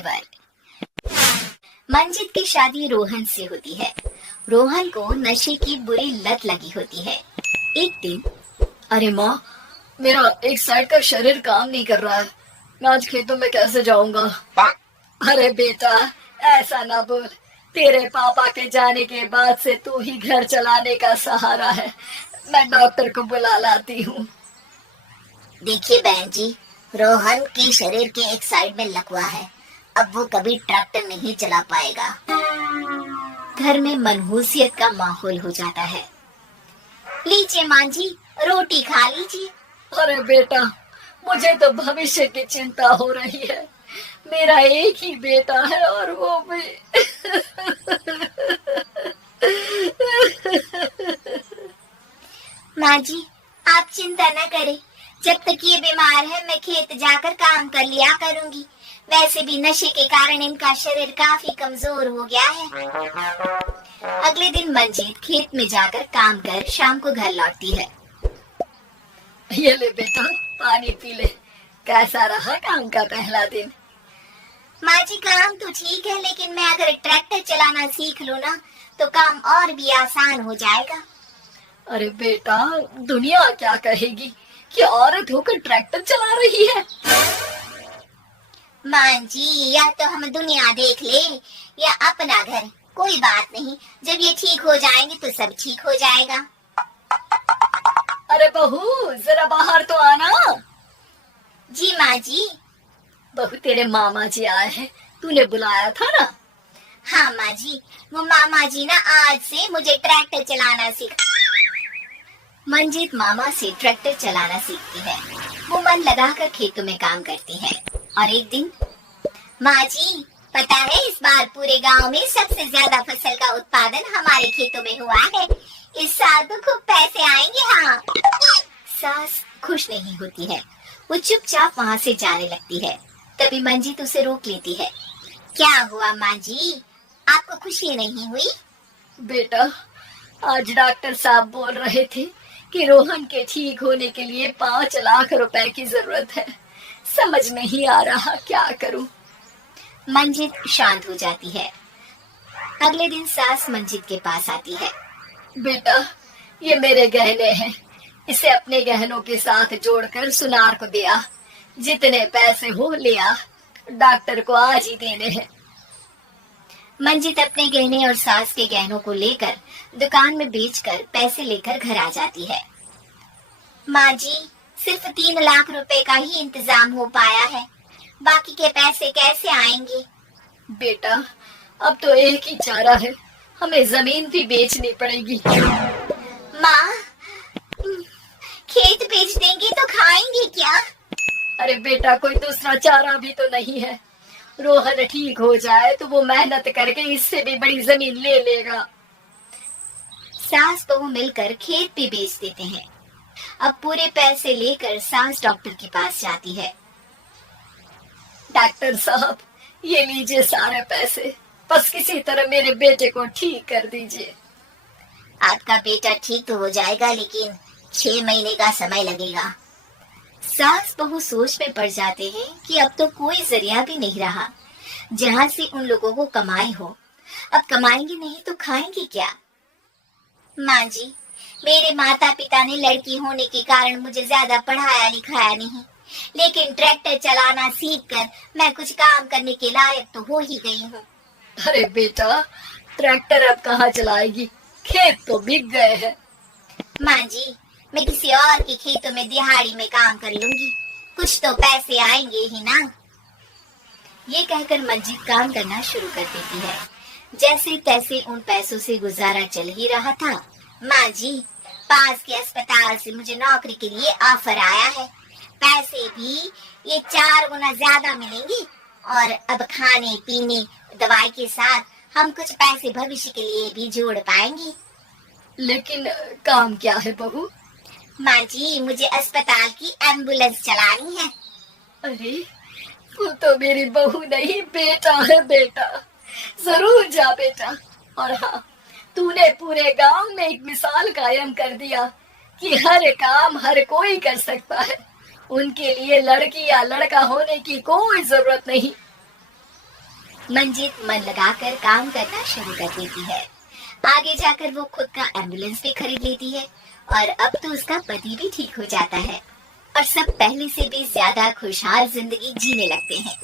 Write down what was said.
Driver. Manjit की शादी रोहन से होती है। रोहन को नशे की बुरी लत लगी होती है। एक दिन, अरे माँ, मेरा एक साइड का शरीर काम नहीं कर रहा है। मैं आज खेतों में कैसे जाऊंगा? अरे बेटा, ऐसा ना बोल। तेरे पापा के जाने के बाद से तू ही घर चलाने का सहारा है। मैं डॉक्टर को बुला लाती हूँ। देखिए बहन जी, रोहन के शरीर के एक साइड में लकवा है। अब वो कभी ट्रैक्टर नहीं चला पाएगा। घर में मनहूसियत का माहौल हो जाता है। लीजिए माँ जी, रोटी खा लीजिए। अरे बेटा, मुझे तो भविष्य की चिंता हो रही है। मेरा एक ही बेटा है और वो भी माँ जी, आप चिंता न करें। जब तक ये बीमार है मैं खेत जाकर काम कर लिया करूंगी। वैसे भी नशे के कारण इनका शरीर काफी कमजोर हो गया है। अगले दिन मंजीत खेत में जाकर काम कर शाम को घर लौटती है। ये ले बेटा, पानी पी ले। कैसा रहा काम का पहला दिन? माँ जी, काम तो ठीक है, लेकिन मैं अगर ट्रैक्टर चलाना सीख लूँ ना तो काम और भी आसान हो जाएगा। अरे बेटा, दुनिया क्या कहेगी कि औरत होकर ट्रैक्टर चला रही है। माँ जी, या तो हम दुनिया देख ले या अपना घर, कोई बात नहीं। जब ये ठीक हो जाएंगे तो सब ठीक हो जाएगा। अरे बहू, जरा बाहर तो आना। जी माँ जी। बहू, तेरे मामा जी आए हैं, तूने बुलाया था ना? हाँ माँ जी, वो मामा जी ना आज से मुझे ट्रैक्टर चलाना सीखा। मंजीत मामा से ट्रैक्टर चलाना सीखती है। वो मन लगाकर खेतों में काम करती है। और एक दिन, माँ जी, पता है इस बार पूरे गांव में सबसे ज्यादा फसल का उत्पादन हमारे खेतों में हुआ है। इस साल तो खूब पैसे आएंगे। हाँ। सास खुश नहीं होती है। वो चुपचाप वहाँ से जाने लगती है। तभी मंजीत उसे रोक लेती है। क्या हुआ माँ जी, आपको खुशी नहीं हुई? बेटा, आज डॉक्टर साहब बोल रहे थे कि रोहन के ठीक होने के लिए 5 लाख रुपए की जरूरत है। समझ नहीं आ रहा क्या करूं। मंजीत शांत हो जाती है। अगले दिन सास मंजीत के पास आती है। बेटा, ये मेरे गहने हैं। इसे अपने गहनों के साथ जोड़कर सुनार को दिया। जितने पैसे हो लिया, डॉक्टर को आज ही देने हैं। मंजीत अपने गहने और सास के गहनों को लेकर दुकान में बेचकर पैसे लेकर घर आ जाती है। माँ जी, सिर्फ 3 लाख रुपए का ही इंतजाम हो पाया है। बाकी के पैसे कैसे आएंगे? बेटा, अब तो एक ही चारा है, हमें जमीन भी बेचनी पड़ेगी। माँ, खेत बेच देंगी तो खाएंगे क्या? अरे बेटा, कोई दूसरा चारा भी तो नहीं है। रोहन ठीक हो जाए तो वो मेहनत करके इससे भी बड़ी जमीन ले लेगा। सास बहू मिलकर खेत भी बेच देते हैं। अब पूरे पैसे लेकर सास डॉक्टर के पास जाती है। डॉक्टर साहब, ये लीजिए सारे पैसे। बस किसी तरह मेरे बेटे को ठीक कर दीजिए। आपका बेटा ठीक तो हो जाएगा, लेकिन 6 महीने का समय लगेगा। सास बहू सोच में पड़ जाते हैं कि अब तो कोई जरिया भी नहीं रहा जहाँ से उन लोगों को कमाई हो। अब कमाएंगे नहीं तो खाएंगे क्या? माँ जी, मेरे माता पिता ने लड़की होने के कारण मुझे ज्यादा पढ़ाया लिखाया नहीं, लेकिन ट्रैक्टर चलाना सीखकर मैं कुछ काम करने के लायक तो हो ही गई हूँ। अरे बेटा, ट्रैक्टर अब कहाँ चलाएगी? खेत तो बिक गए हैं। माँ जी, मैं किसी और के खेतों में दिहाड़ी में काम कर लूंगी, कुछ तो पैसे आएंगे ही ना। ये कहकर मंजीत काम करना शुरू कर देती है। जैसे तैसे उन पैसों से गुजारा चल ही रहा था। माँ जी, पास के अस्पताल से मुझे नौकरी के लिए ऑफर आया है। पैसे भी ये 4 गुना ज्यादा मिलेंगे और अब खाने पीने दवाई के साथ हम कुछ पैसे भविष्य के लिए भी जोड़ पाएंगे। लेकिन काम क्या है बहू? माँ जी, मुझे अस्पताल की एम्बुलेंस चलानी है। अरे, तू तो मेरी बहू नहीं, बेटा है बेटा। जरूर जा बेटा। और हाँ, तूने पूरे गांव में एक मिसाल कायम कर दिया कि हर काम हर कोई कर सकता है। उनके लिए लड़की या लड़का होने की कोई जरूरत नहीं। मंजीत मन लगाकर काम करना शुरू कर देती है। आगे जाकर वो खुद का एम्बुलेंस भी खरीद लेती है और अब तो उसका पति भी ठीक हो जाता है और सब पहले से भी ज्यादा खुशहाल जिंदगी जीने लगते हैं।